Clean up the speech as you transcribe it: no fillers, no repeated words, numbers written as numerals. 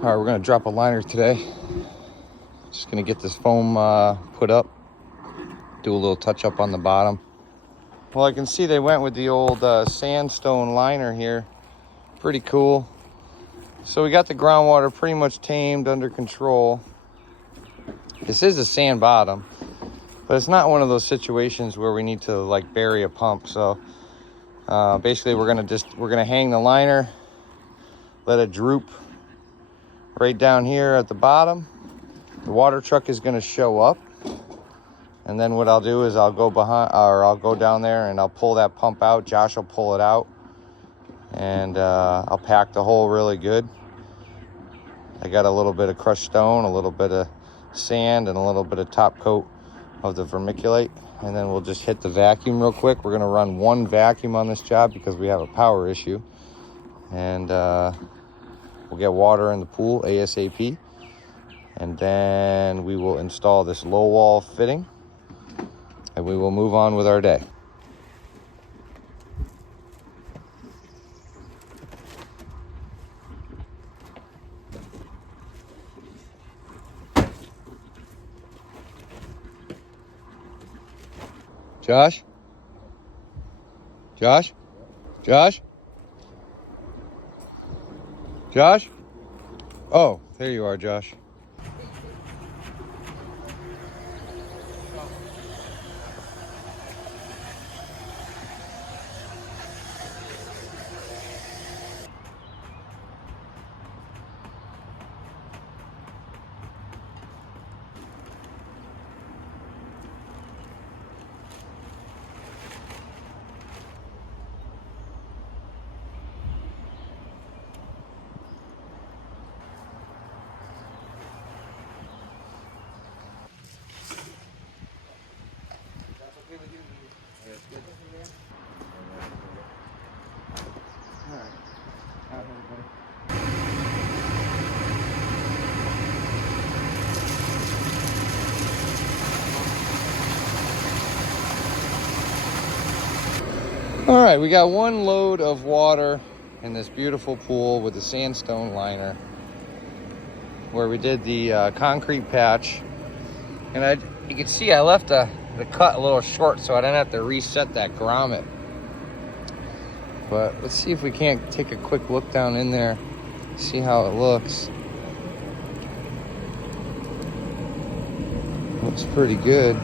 All right, we're gonna drop a liner today. Just gonna get this foam put up, do a little touch up on the bottom. Well, I can see they went with the old sandstone liner here. Pretty cool. So we got the groundwater pretty much tamed, under control. This is a sand bottom, but it's not one of those situations where we need to like bury a pump. So basically we're gonna hang the liner, let it droop right down here at the bottom. The water truck is gonna show up, and then what I'll do is I'll go down there and I'll pull that pump out. Josh will pull it out, and I'll pack the hole really good. I got a little bit of crushed stone, a little bit of sand, and a little bit of top coat of the vermiculite, and then we'll just hit the vacuum real quick. We're gonna run one vacuum on this job because we have a power issue, and we'll get water in the pool ASAP, and then we will install this low wall fitting, and we will move on with our day. Josh? Josh? Josh? Josh? Oh, there you are, Josh. All right, we got one load of water in this beautiful pool with the sandstone liner where we did the concrete patch. And you can see I left the cut a little short so I didn't have to reset that grommet. But let's see if we can't take a quick look down in there, see how it looks. Looks pretty good.